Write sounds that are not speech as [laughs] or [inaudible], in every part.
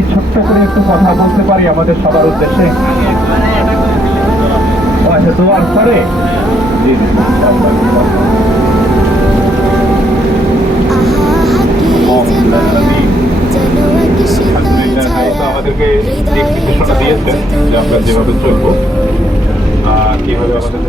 কি ছোট্ট করে একটু কথা বলতে পারি আমাদের সবার উদ্দেশ্যে আচ্ছা দোয়ার পরে আমাদেরকে নির্দেশনা দিয়েছেন যে আমরা যেভাবে চলবো আর কীভাবে আমাদের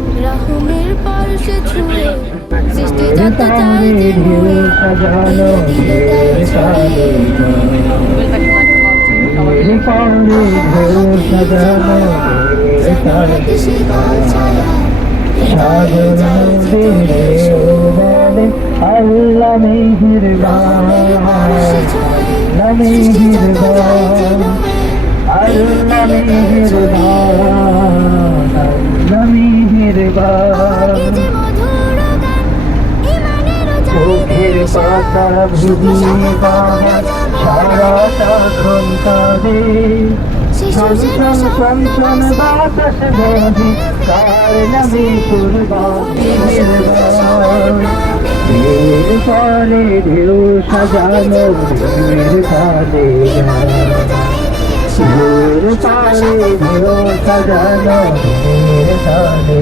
আল্লাহ মেহির মুয়ে আল্লাহ মেহির আল্লাহ মেহির চোখের পাতা ভুগিয়ে বাবা ভাসে বাতাস বহে কার নামে কুরবানের ঢের ঢেউ সাজানো ঢের পালে ঢেউ সাজানো পালে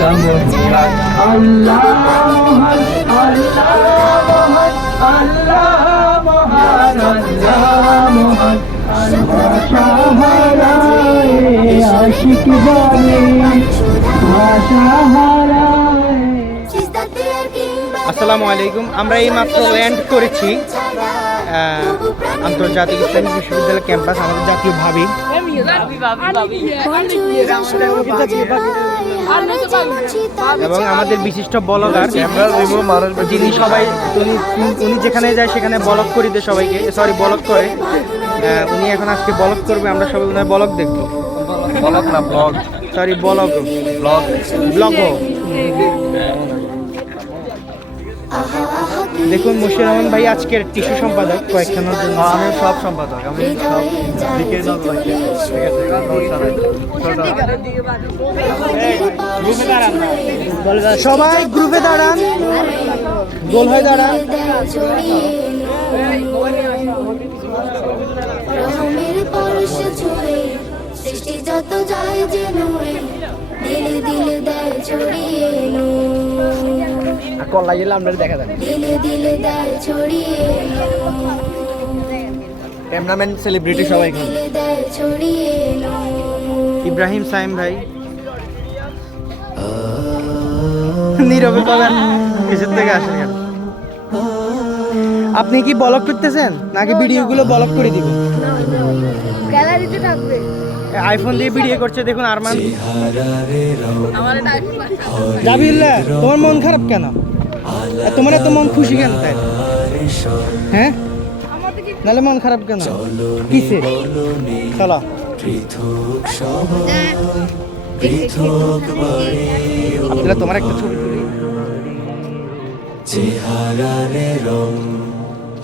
আল্লাহ মহান আল্লাহ মহান আল্লাহ মহান আল্লাহ মহান সাহারায় আশিক বলে ভাষা আসসালামু আলাইকুম আমরা এই মাত্র ল্যান্ড করেছি আন্তর্জাতিক ইসলামিক বিশ্ববিদ্যালয় ক্যাম্পাস আমাদের জাতীয় ভাবি এবং আমাদের বিশিষ্ট বলকার যিনি সবাই উনি উনি যেখানে যায় সেখানে বলক করি দে সবাইকে। সরি বলক করে। আহ, উনি এখন আজকে বলক করবে আমরা সবাই উনার বলক দেখব। বলক না blog sorry blog blog blog দেখুন মুশির রহমান ভাই আজকের টিস্যু সম্পাদক কয়েকখানার জন্য আমি সব সম্পাদক আমি সব দিকে সবাই গ্রুপে দাঁড়ান। গোল হয়ে দাঁড়ান। রহমের পরশ ছুঁয়ে সৃষ্টি যত যায় যে নুয়ে দিলে দিলে দেয় ছড়িয়ে কল লাগিয়ে আমরা দেখা যাবে। ক্যামেরাম্যান সেলিব্রিটি সবাই এখানে। ইব্রাহিম সাইম ভাই। [laughs] নীরবে বলেন। কিছুর থেকে আসেন কেন? আপনি কি বলক করতেছেন? নাকি ভিডিওগুলো বলক করে দিব? গ্যালারিতে থাকবে। আইফোন দিয়ে ভিডিও করছে দেখুন আরমান। জাবিউল্লাহ তোমার মন খারাপ কেন? তোমার এত মন খুশি কেন তাই? হ্যাঁ? নাহলে মন খারাপ কেন? কিসে? চলো। আব্দুল্লাহ তোমার একটা ছবি তুলি। চেহারারে রং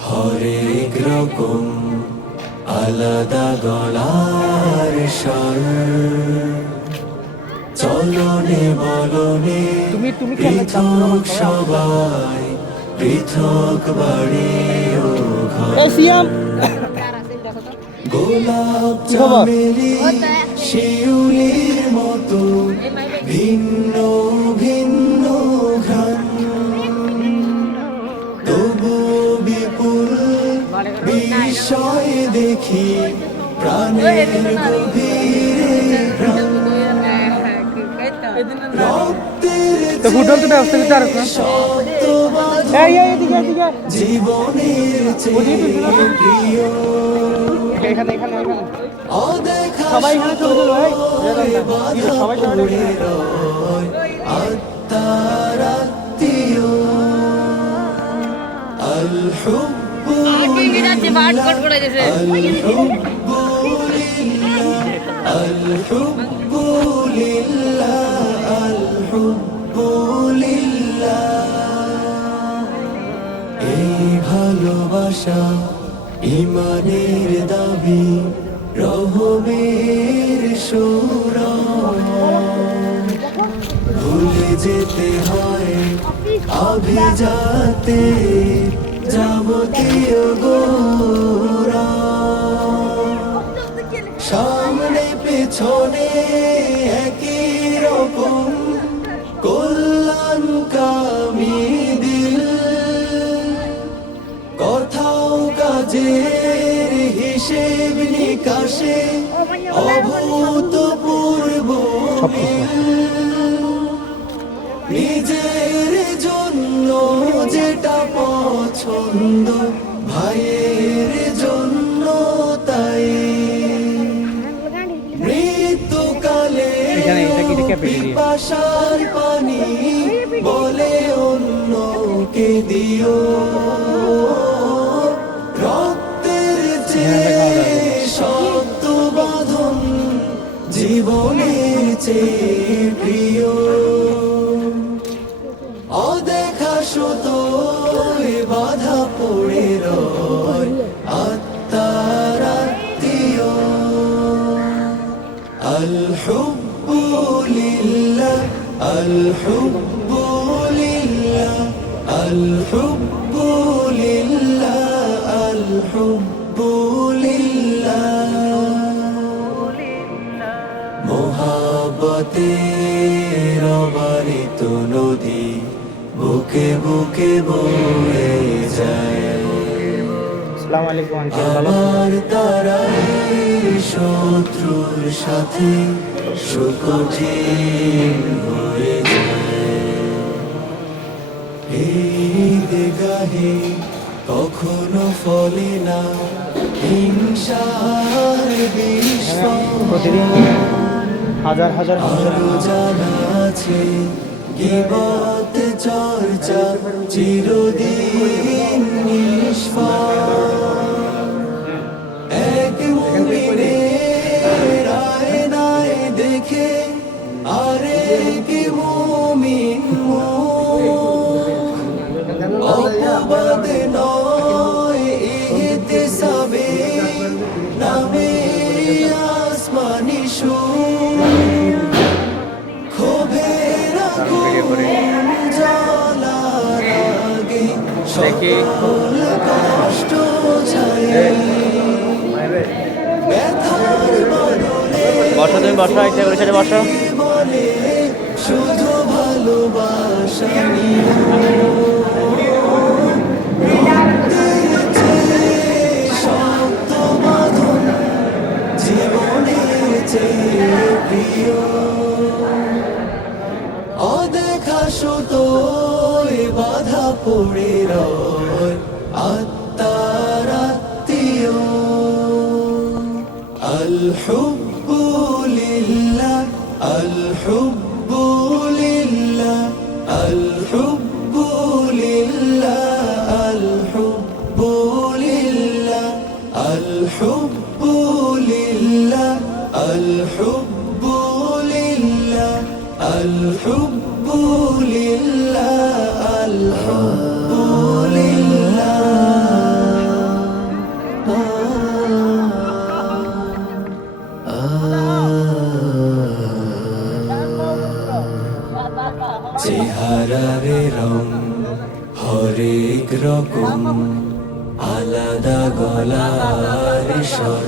হরেক রকম আলাদা গলার স্বর। চলনে বলনে তুমি তুমি পৃথক সবাই পৃথক বাড়ি ও এই গোলাপ? চামেলি শিউলির মতো ভিন্ন ভিন্ন ঘ্রাণ। তবু বিপুল বিস্ময় দেখি প্রাণের গভীরে তো ফুটবল তো ব্যবস্থা করতে পারছ না শব্দ বাঁধন এই এই, এদিকে এদিকে জীবনের চেয়ে প্রিয় এখানে এখানে এখানে অদেখা সবাই এখানে চলে চলো এই বাধা সবাই সবাই পড়ে রয় আত্মার আত্মীয় আল হুব্বু الحب لله الحب لله الحب لله এই ভালোবাসা ইমানের দাবি রহমের সুরা ভুলে যেতে হয় অভিজাতে যাবতীয় গোরা সামনে পেছনে কাজের হিসেব নিকাশে অভূতপূর্ব নিজের জন্য যেটা পছন্দ الحب لله الحب لله الحب لله الحب لله মোহাবতের অবারিত নদী বুকে বুকে বয়ে যায় আসসালামু আলাইকুম আন্টি ভালো আছেন? আমার তারাই শত্রুর সাথে সুকঠিন হয়ে দেগাহে কখনো ফলে না হিংসার প্রতিদিন হাজার হাজার আরও জানা আছে গিবত চর্চা চিরদিন নিষ্ফল। এক মুমিনের দেখে আরেক মুমিন অপবাদ নয় ইহতিসাবে নামে আসমানি সুর। ক্ষোভের আগুন জ্বালার আগে সকল বসো তুমি বসো একটা করে সাথে বসো জীবনে শুধু ভালোবাসা নিয়ে রক্তের চেয়ে শক্ত বাঁধন জীবনের চেয়ে প্রিয় অদেখা সুত বাধা পড়ে রয় আত্মার আত্মীয় الحب لله الحب চেহারার রং হরেক রকম আলাদা গলার স্বর।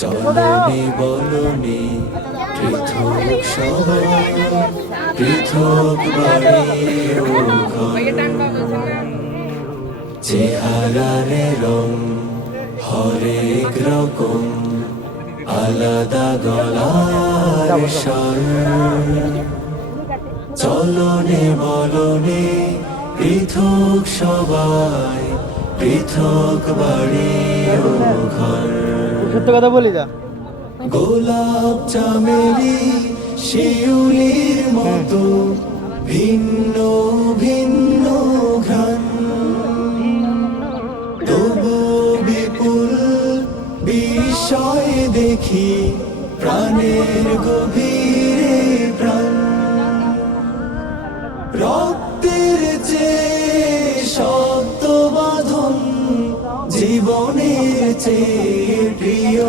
চলনে বলনে পৃথক সবাই পৃথক চেহারারে রং হরেক রকম আলাদা গলার স্বর। চলনে বলনে পৃথক সবাই পৃথক বাড়ি ও ঘর। সত্য কথা বলি যা। গোলাপ চামেলি শিউলির মতো ভিন্ন ভিন্ন ঘ্রাণ। তবু বিপুল বিস্ময় দেখি প্রাণের গভীরে রক্তের চেয়ে শব্দ বাঁধন জীবনের চেয়ে প্রিয়।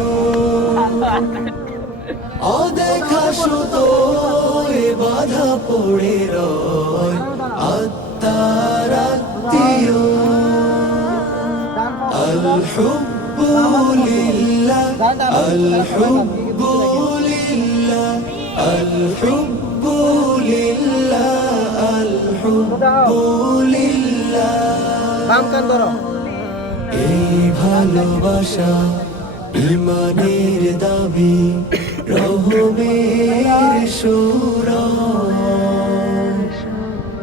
অদেখা সুত বাধা পড়ে রয় আত্মার আত্মীয়। বাম এই ভালোবাসা ইমানের দাবি, রহমের সুর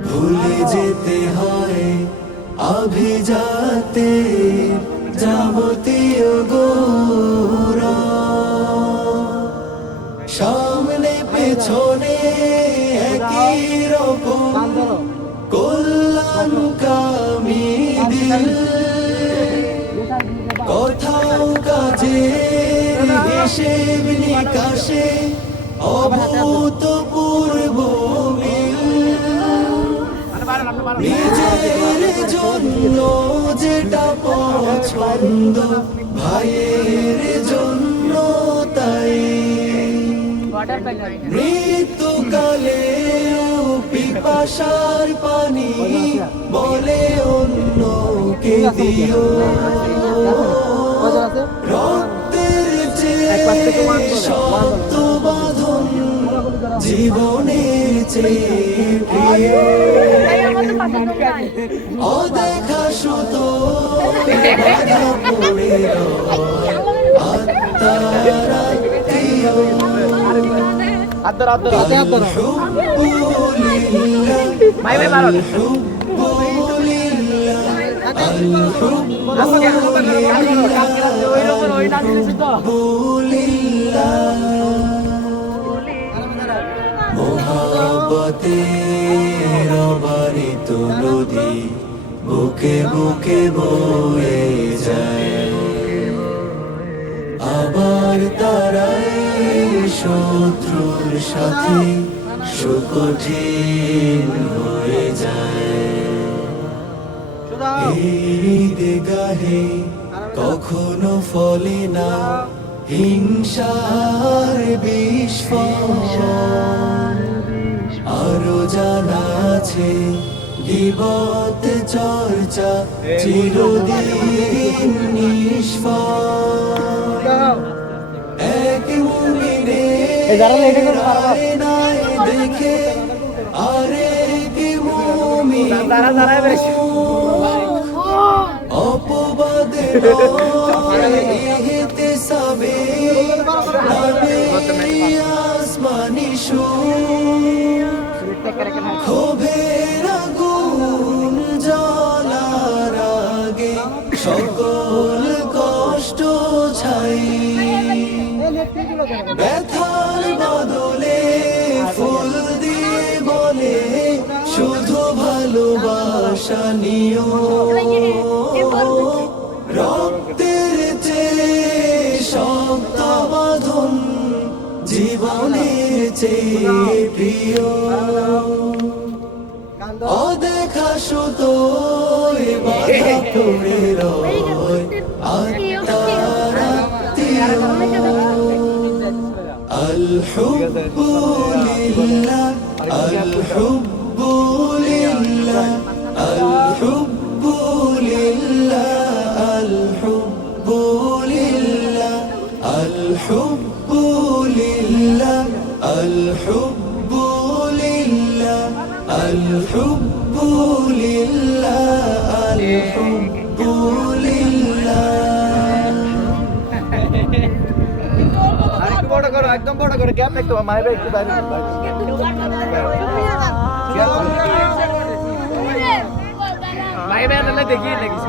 ভুলে যেতে হয় আভিজাতে, যাবতীয় গোর সামনে, পেছনে একই রকম হিসেব নিকাশে অভূতপূর্ব নিজের জন্য যেটা পছন্দ, ভাইয়ের জন্য তাই। মৃত্যুকালে পিপাসার পানি বলে অন্যকে দিও। রক্তের সত্য বাঁধন জীবনের চেয়ে প্রিয় অদেখা সুত পড়ে ভাই ভাই মারো নদী বুকে বুকে বয়ে যায়। আবার তারাই শত্রুর সাথে সুকঠিন হয়ে যায়। ঈদ গাহে কখনো ফলে না। হিংসার বিস্ফোরণ। আরও জানা আছে গিবত চর্চা চিরদিন নিষ্ফল। এক এই। আয়নায় দেখে আরেক মুমিন তারা তারাই বেশি আসমানি ক্ষোভের আগুন জ্বলার আগে সকল কষ্ট ছাই ব্যথার ফুল দিয়ে শুধু ভালোবাসা নিও চেয়ে প্রিয় অদেখা সুত বাধা পড়ে রয় আত্মার আত্মীয় الحب لله الحب لله الحب لله الحب الحب لله الحب لله الحب لله. বড় করো একদম বড় করে গ্যাপ দেখতে মায়ের একটু বাইরে মায়ের দেখি লাগিছে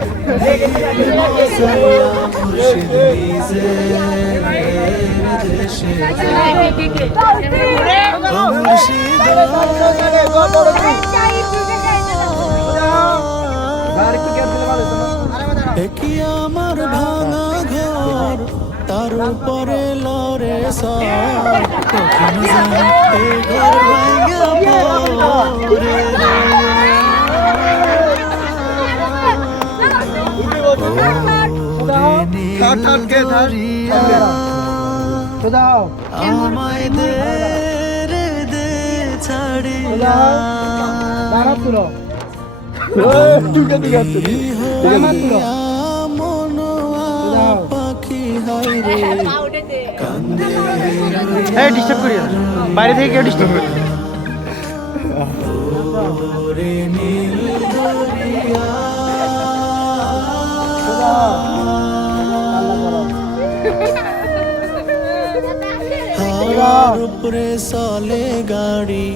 একই আমার ভাঙা ঘর তার উপরে লরে সর কখন জানি ঘর ভাঙা আমায় দে রে দে ছাড়িয়া। হইয়া মনোয়া পাখি হায় রে কান্দে এই ডিস্টার্ব করিও। বাইরে থেকে কেউ ডিস্টার্ব করি ওরে নীল দরিয়া হাওয়ার উপরে চলে গাড়ি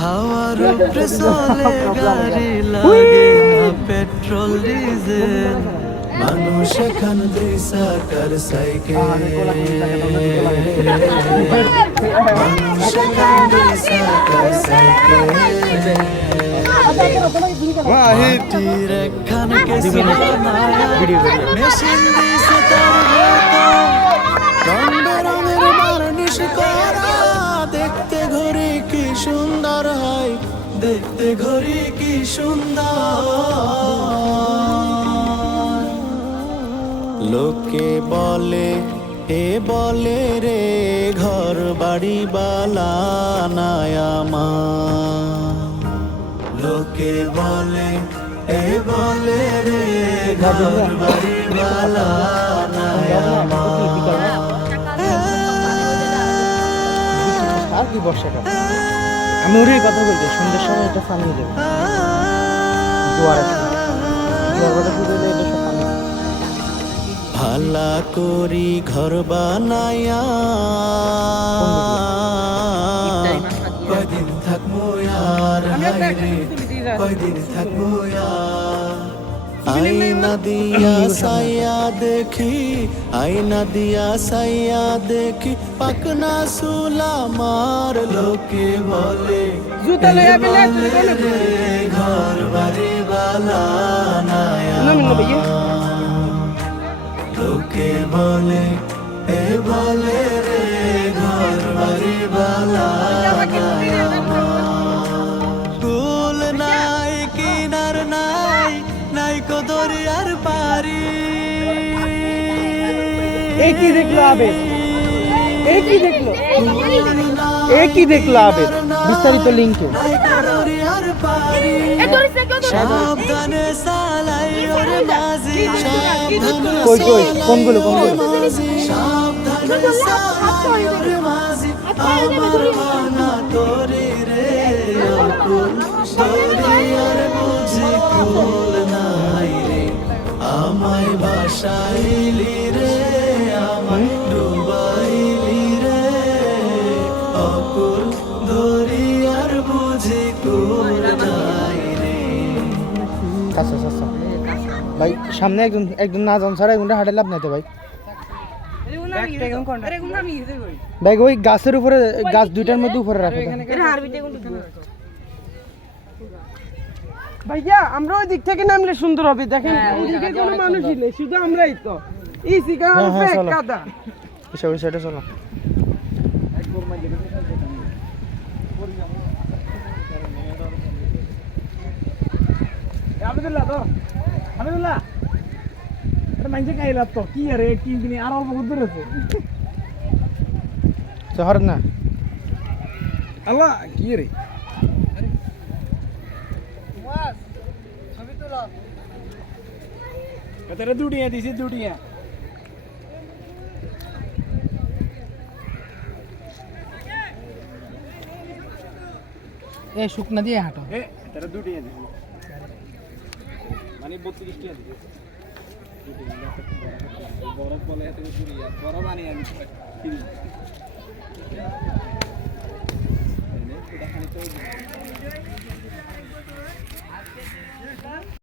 হাওয়ার উপরে চলে গাড়ি লাগে না পেট্রোল ডিজেল। মানুষ এখান দুই চাকার সাইকেল। মানুষ এখান দুই চাকার সাইকেল। একখান কেসি মেশিন দিছে তার রং বেরঙের বার্নিশ করা দেখতে ঘড়ি কি সুন্দর হয়। দেখতে ঘড়ি কি সুন্দর। লোকে বলে এ বলে রে, ঘর বাড়ি বালা নায়ামা লোকে বলে এ বলে রে, ঘর বাড়ি বালা কি বর্ষাকাল আমি ওরই কথা বলছি সন্ধ্যের সময় এটা ফানিয়ে দেবো। জোয়ার আছে জোয়ার কথা এটা সব পানি ভালা করি ঘর বানায়া। কয়দিন থাকব আর কয়দিন থাকব আর আইনা দিয়া সাইয়া দেখি আইনা দিয়া সাইয়া দেখি পাকনা সুলা মার লোকে বলে ঘর বাড়ি বালা লোকে বলে এ বলে রে ঘর বাড়ি বালা এ কি দেখল। আবেদ। এ। কি দেখল এ কি দেখল আবেদ বিস্তারিত লিঙ্কে কই কই কোনগুলো কোনগুলো? আমায় বাসাইলি রে। আমায় ডুবাইলি রে অকুল দরিয়ার বুঝি কুল নাই রে কাছে কাছে। ভাই সামনে একজন একজন না জন ছাড়া এগুলো হাটে লাভ নাই তো ভাই। ভাই ওই গাছের উপরে গাছ দুইটার মধ্যে উপরে রাখে ভাইয়া আমরা ওই দিক থেকে নামলে সুন্দর হবে দেখেন ওদিকে কোনো মানুষই নেই শুধু আমরাই তো। ইসি কারণ হ্যাঁ, হ্যাঁ, চলো। কাদা এসব ওই সাইডে চলো আবদুল্লাহ তো আবদুল্লাহ এটা মাইনছে খাইলা তো কি আরে কি কিনি আর অল্প দূর আছে শহর না আল্লাহ কি রে তোরা দুটিয়া দিছি দুটিয়া এ শুকনা দিয়ে হাঁটো। মানে বত্রিশ টিয়া দিছি বরফ বলে এত দুটিয়া বরফ আনি আমি। কিনি